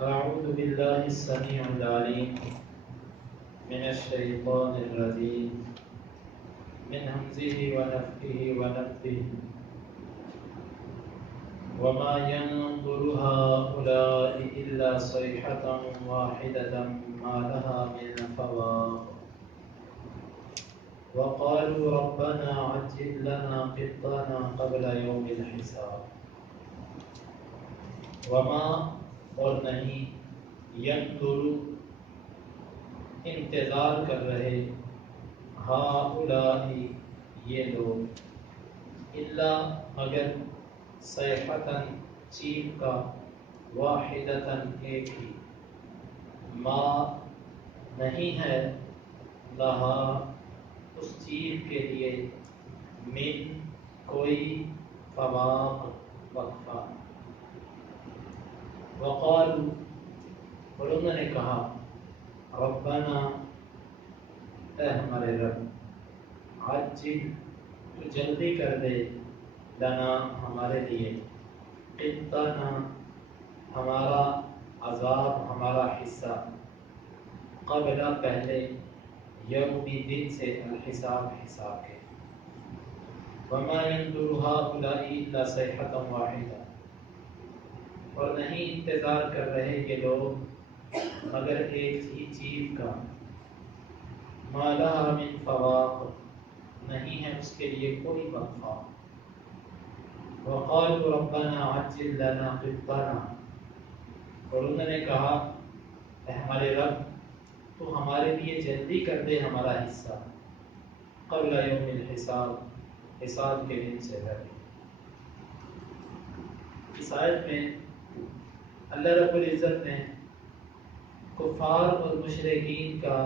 أعوذ بالله السميع العليم من الشيطان الرجيم من همزه ونفخه ونفثه وما ينظر هؤلاء إلا صيحة واحدة ما لها من فواق وقالوا ربنا عجل لنا قطنا قبل يوم الحساب وما اور نہیں ينظر انتظار کر رہے ہؤلاء یہ لوگ الا مگر صیحۃ چیخ کا واحدۃ ایک ہی ما نہیں ہے لہا اس چیخ کے لیے من کوئی فواق وقفہ وقالوا اور انہوں نے کہا ربنا اے ہمارے رب عجل تو جلدی کر دے لنا ہمارے لیے قطنا ہمارا عذاب ہمارا حصہ قبل پہلے یومی دن سے الحساب حساب کے وما ينظر هؤلاء الا صيحة واحدة اور نہیں انتظار کر رہے یہ لوگ مگر ایک ہی چیز کا ما لها من فواق نہیں ہے اس کے لیے کوئی وقفہ وقالوا ربنا عجل لنا قطنا اور انہوں نے کہا اے ہمارے رب تو ہمارے لیے جلدی کر دے ہمارا حصہ قبل یوم الحساب حساب کے دن سے پہلے اس آیت میں اللہ رب العزت نے کفار اور مشرکین کا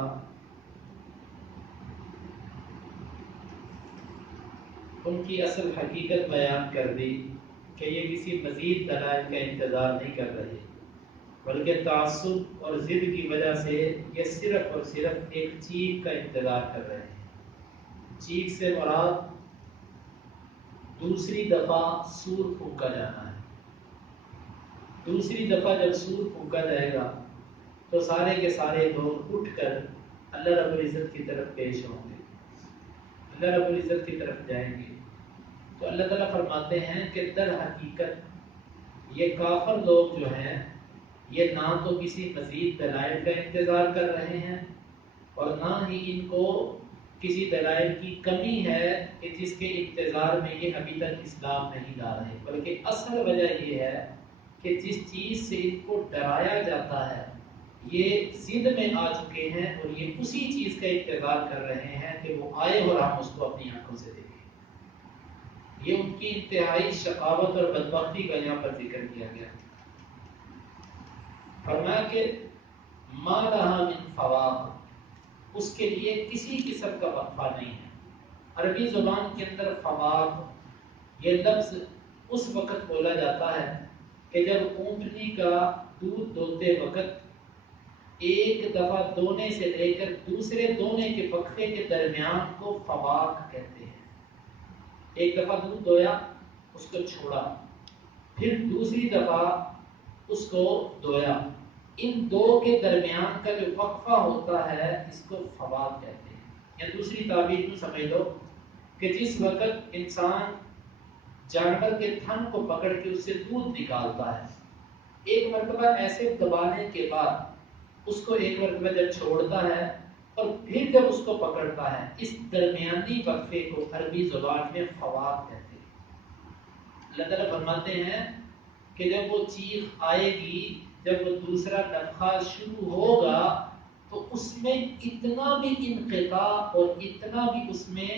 ان کی اصل حقیقت بیان کر دی کہ یہ کسی مزید دلائل کا انتظار نہیں کر رہے بلکہ تعصب اور ضد کی وجہ سے یہ صرف اور صرف ایک چیخ کا انتظار کر رہے ہیں چیخ سے مراد دوسری دفعہ سور پھونکا جانا ہے دوسری دفعہ جب سور پھونکا جائے گا تو سارے کے سارے لوگ اٹھ کر اللہ رب العزت کی طرف پیش ہوں گے اللہ رب العزت کی طرف جائیں گے تو اللہ تعالیٰ فرماتے ہیں کہ در حقیقت یہ کافر لوگ جو ہیں یہ نہ تو کسی مزید دلائل کا انتظار کر رہے ہیں اور نہ ہی ان کو کسی دلائل کی کمی ہے کہ جس کے انتظار میں یہ ابھی تک اسلام نہیں لا رہے بلکہ اصل وجہ یہ ہے کہ جس چیز سے ان کو ڈرایا جاتا ہے یہ ضد میں آ چکے ہیں اور یہ اسی چیز کا انتظار کر رہے ہیں کہ وہ آئے اور ہم اس کو اپنی آنکھوں سے دیکھیں یہ ان کی انتہائی شقاوت اور بدبختی کا یہاں پر ذکر کیا گیا فرمایا کہ ما لها من فواق اس کے لیے کسی قسم کا وقفہ نہیں ہے عربی زبان کے اندر فواق یہ لفظ اس وقت بولا جاتا ہے کہ جب اونٹنی کا دودھ دوتے وقت ایک دفعہ دونے سے لے کر دوسرے دونے کے وقفے کے درمیان کو فواق کہتے ہیں ایک دفعہ دودھ دویا اس کو چھوڑا پھر دوسری دفعہ اس کو دویا ان دو کے درمیان کا جو وقفہ ہوتا ہے اس کو فواق کہتے ہیں یا دوسری تعبیر کو سمجھ لو کہ جس وقت انسان جانور کے تھن کو پکڑ کے اس سے دودھ نکالتا ہے ایک مرتبہ ایسے دبانے کے بعد اس کو ایک مرتبہ جب چھوڑتا ہے اور پھر جب اس کو پکڑتا ہے اس درمیانی وقفے کو عربی زبان میں فواق کہتے ہیں اللہ تعالیٰ فرماتے ہیں کہ جب وہ چیخ آئے گی جب وہ دوسرا نفخہ شروع ہوگا تو اس میں اتنا بھی انقطاع اور اتنا بھی اس میں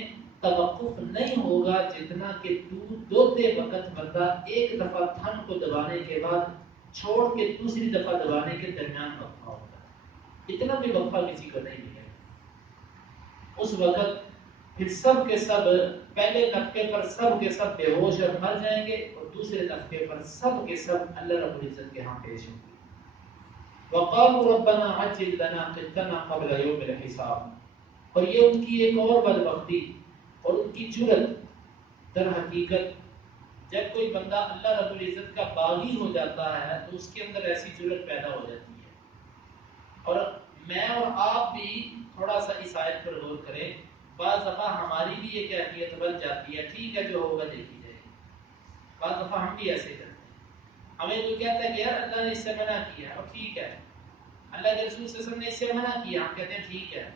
توقف نہیں ہوگا جتنا کہ دودھ دوتے وقت بندہ ایک دفعہ تھن کو دبانے کے بعد چھوڑ کے دوسری دفعہ دبانے کے درمیان وقفہ ہوگا اتنا بھی وقفہ کسی کو نہیں ملے گا اس وقت پھر سب کے سب پہلے نفخے پر سب کے سب بے ہوش اور مر جائیں گے اور دوسرے نفخے پر سب کے سب اللہ رب العزت کے ہاں پیش ہوں گے وقالوا ربنا عجل لنا قطنا قبل يوم الحساب اور یہ ان کی ایک اور بدبختی اور ان کی جرت در حقیقت جب کوئی بندہ اللہ رب العزت کا باغی ہو جاتا ہے تو اس کے اندر ایسی جرت پیدا ہو جاتی ہے. اور میں اور آپ بھی تھوڑا سا اس آیت پر غور کریں. بعض دفعہ ہماری بھی یہ کیفیت بن جاتی ہے، ٹھیک ہے جو ہوگا دیکھی جائے گی. بعض دفعہ ہم بھی ایسے کرتے ہیں. ہمیں کوئی کہتا ہے کہ یار اللہ نے اس سے منع کیا، اور ٹھیک ہے اللہ کے رسول صلی اللہ علیہ وسلم نے اس سے منع کیا، ہم کہتے ہیں ٹھیک ہے.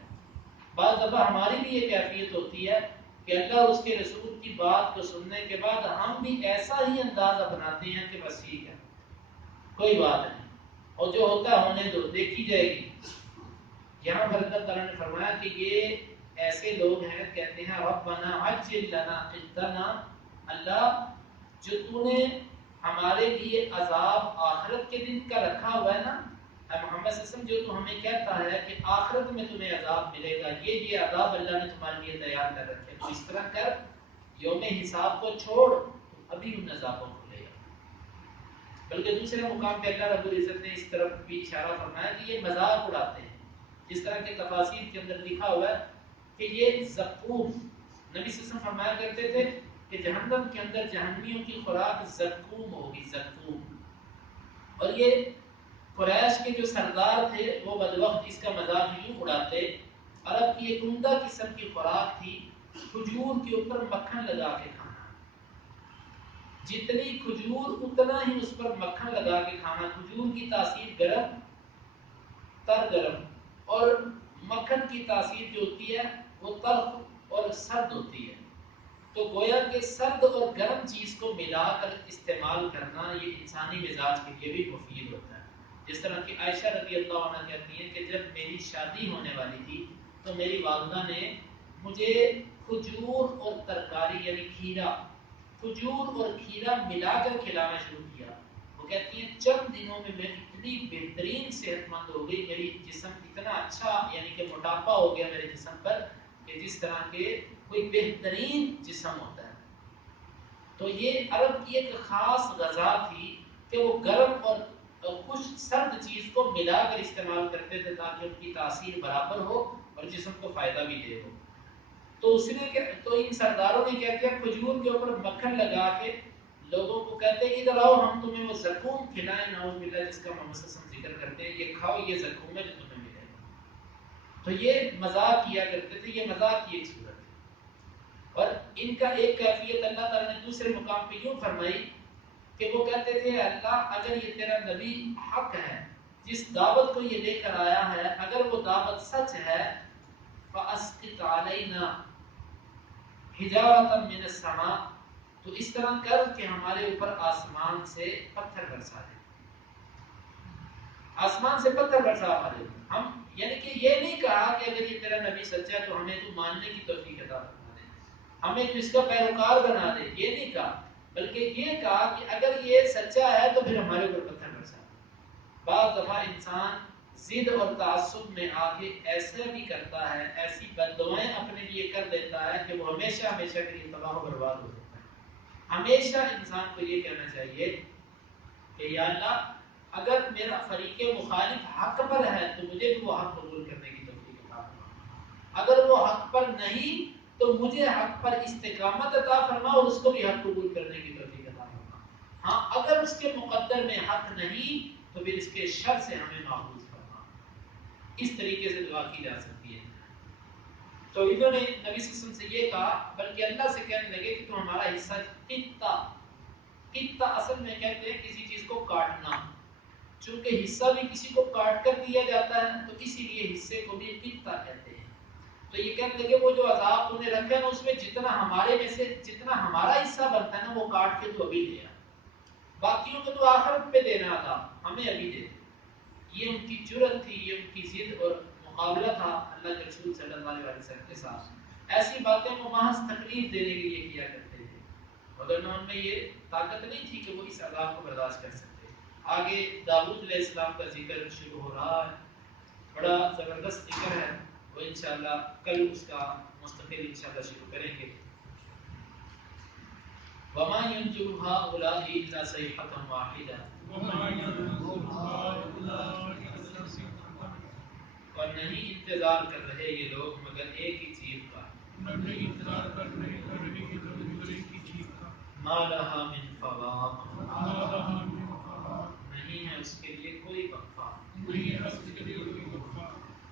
بعض دفعہ ہماری بھی یہ کیفیت ہوتی ہے کہ اللہ اور اس کے رسول کی بات کو سننے کے بعد ہم بھی ایسا ہی انداز اپناتے ہیں کہ بس ٹھیک ہے کوئی بات نہیں، اور جو ہوتا ہے ہونے دو، دیکھی جائے گی. یہاں پر اللہ تعالیٰ نے فرمایا کہ یہ ایسے لوگ ہیں کہتے ہیں ربنا عجل لنا قطنا، اللہ جو تو نے ہمارے لیے عذاب آخرت کے دن کا رکھا ہوا ہے نا، محمد صلی اللہ علیہ وسلم جو تو ہمیں کہتا ہے کہ آخرت میں تمہیں عذاب ملے گا، یہ عذاب اللہ نے تمہارے لیے تیار کر رکھے، تو اس طرح کر یوم حساب کو چھوڑ ابھی ان عذابوں کو لے گا. بلکہ دوسرے مقام پہ اللہ رب العزت نے اس طرف بھی اشارہ فرمایا کہ یہ مذاق اڑاتے ہیں. جس طرح کے تفاسیر کے اندر لکھا ہوا ہے کہ یہ زقوم، نبی صلی اللہ علیہ وسلم فرمایا کرتے تھے کہ جہنم کے اندر جہنمیوں کی خوراک زقوم ہوگی، زقوم. اور یہ قریش کے جو سردار تھے وہ بدوقت اس کا مذاق یوں اڑاتے. عرب کی ایک عمدہ قسم کی خوراک تھی کھجور کے اوپر مکھن لگا کے کھانا. جتنی کھجور اتنا ہی اس پر مکھن لگا کے کھانا. کھجور کی تاثیر گرم تر گرم، اور مکھن کی تاثیر جو ہوتی ہے وہ تلخ اور سرد ہوتی ہے. تو گویا کہ سرد اور گرم چیز کو ملا کر استعمال کرنا یہ انسانی مزاج کے لیے بھی مفید ہوتا ہے. جس طرح کہ عائشہ رضی اللہ عنہ کہتی ہیں کہ جب میری شادی ہونے والی تھی تو میری والدہ نے مجھے کھجور اور ترکاری یعنی کھیرا، کھجور اور کھیرا ملا کر کھلانا شروع کیا. وہ کہتی ہیں چند دنوں میں میں اتنی بہترین صحت مند ہو گئی، میری جسم اتنا اچھا یعنی کہ موٹاپا ہو گیا میرے جسم پر کہ جس طرح کے کوئی بہترین جسم ہوتا ہے. تو یہ عرب کی ایک خاص غذا تھی کہ وہ گرم اور کچھ سرد چیز کو ملا کر استعمال کرتے تھے تاکہ ان کی تاثیر برابر ہو اور جسم کو فائدہ بھی دے ہو. تو اس نے تو ان سرداروں نے کیا کیا، کھجور کے اوپر مکھن لگا کے لوگوں کو کہتے ہیں ادھر آؤ ہم تمہیں وہ زقوم کھلائیں، نعوذ باللہ، جس کا محمد صلی اللہ علیہ وسلم ذکر کرتے ہیں یہ کھاؤ یہ زقوم ہے جو تمہیں ملے گا. تو یہ مذاق کیا کرتے تھے، یہ مذاق کی ایک صورت ہے. اور ان کا ایک کیفیت اللہ تعالیٰ نے دوسرے مقام پہ یوں فرمائی کہ وہ کہتے تھے اللہ اگر یہ تیرا نبی حق ہے، جس دعوت کو یہ لے کر آیا ہے، اگر وہ دعوت سچ ہے فَأَسْقِطْ عَلَيْنَا حِجَارَةً مِّنَ السَّمَاءِ، تو اس طرح کر کہ ہمارے اوپر آسمان سے پتھر برسا دے. آسمان سے پتھر برسا ہمارے اوپر. ہم یعنی کہ یہ نہیں کہا کہ اگر یہ تیرا نبی سچا ہے تو ہمیں تو ماننے کی توفیق عطا فرما دے، ہمیں تو اس کا پیروکار بنا دے، یہ نہیں کہا، بلکہ یہ کہا کہ اگر یہ سچا ہے تو پھر ہمارے اوپر پتھر برسا. بعض دفعہ انسان ضد اور تعصب میں آ کے ایسا بھی کرتا ہے، ایسی بددعائیں اپنے لیے کر دیتا ہے کہ وہ ہمیشہ ہمیشہ کے لیے تباہ و برباد ہو سکتا ہے. ہمیشہ انسان کو یہ کہنا چاہیے کہ یا اللہ اگر میرا فریق مخالف حق پر ہے تو مجھے بھی وہ حق قبول کرنے کی توفیق عطا فرما، اگر وہ حق پر نہیں تو مجھے حق پر استقامت عطا فرما اور اس کو بھی حق قبول کرنے کی توفیق عطا فرما. ہاں اگر اس کے مقدر میں حق نہیں تو پھر اس کے شر سے ہمیں محفوظ فرما. اس طریقے سے دعا کی جا سکتی ہے. تو انہوں نے نبی صلی اللہ علیہ وسلم سے یہ کہا، بلکہ اللہ سے کہنے لگے کہ تو ہمارا حصہ قطع، قطع اصل میں کہتے ہیں کسی چیز کو کاٹنا، چونکہ حصہ بھی کسی کو کاٹ کر دیا جاتا ہے تو اسی لیے حصے کو بھی قطع کہتے ہیں. تو یہ کہنے لگے وہ جو عذاب تو نے رکھا ہے نا اس میں جتنا ہمارے میں سے جتنا ہمارا حصہ بنتا ہے نا وہ کاٹ کے تو ابھی دے آ، باقیوں کو تو آخرت پہ دینا تھا، ہمیں ابھی دے. یہ ان کی جرت تھی، یہ ان کی ضد اور مقابلہ تھا اللہ کے رسول صلی اللہ علیہ وسلم کے ساتھ. ایسی باتیں وہ محض تکلیف دینے کے لیے کیا کرتے تھے، مگر ان میں یہ طاقت نہیں تھی کہ وہ اس عذاب کو برداشت کر سکتے. آگے داؤد علیہ السلام کا ذکر شروع ہو رہا ہے، بڑا زبردست ذکر ہے، وہ انشاءاللہ کل اس کا مستقل انشاءاللہ شروع کریں گے. وَمَا يَنْجُرُ هَؤُلَاءِ إِلَّا صَيْحَةً وَاحِدَةً، اور نہیں انتظار کر رہے یہ لوگ مگر ایک ہی چیز کا، ما لها من فواق، نہیں ہے اس کے لیے کوئی وقفہ.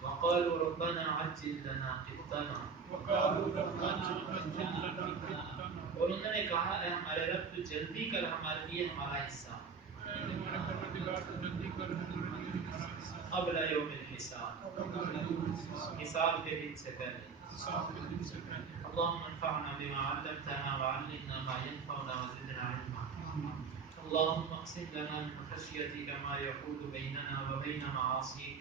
وقالوا ربنا عجل لنا قطنا، اور انہوں نے کہا اے ہمارے رب تو جلدی کر ہمارے لیے ہمارا حصہ قبل یوم الحساب، حساب کے دن سے پہلے. اللهم انفعنا بما علمتنا وعلمنا ما ينفعنا وزدنا علما. اللهم اقسم لنا من خشيتك ما يحول بيننا وبين معاصيك،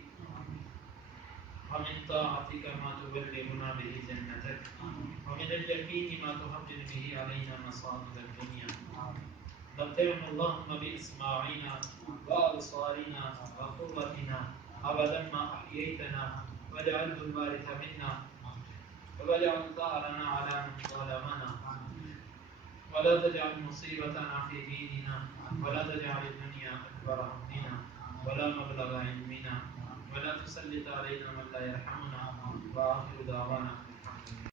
ومن طاعتك ما تبلغنا به جنتك، ومن اليقين ما تهون به علينا مصائب الدنيا. متعنا اللهم بأسماعنا وأبصارنا وقوتنا أبدا ما أحييتنا، واجعله الوارث منا، واجعل ثأرنا على من ظلمنا، ولا تجعل مصيبتنا في ديننا، ولا تجعل الدنيا أكبر همنا ولا مبلغ علمنا، ولا تسلط علينا من لا يرحمنا. وآخر دعوانا